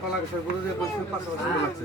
কলা গাছের গাছের দিয়ে পাশাপাশি লাগছে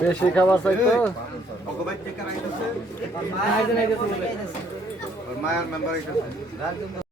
বেশি খাবার চাই তো। মায়ার মেম্বার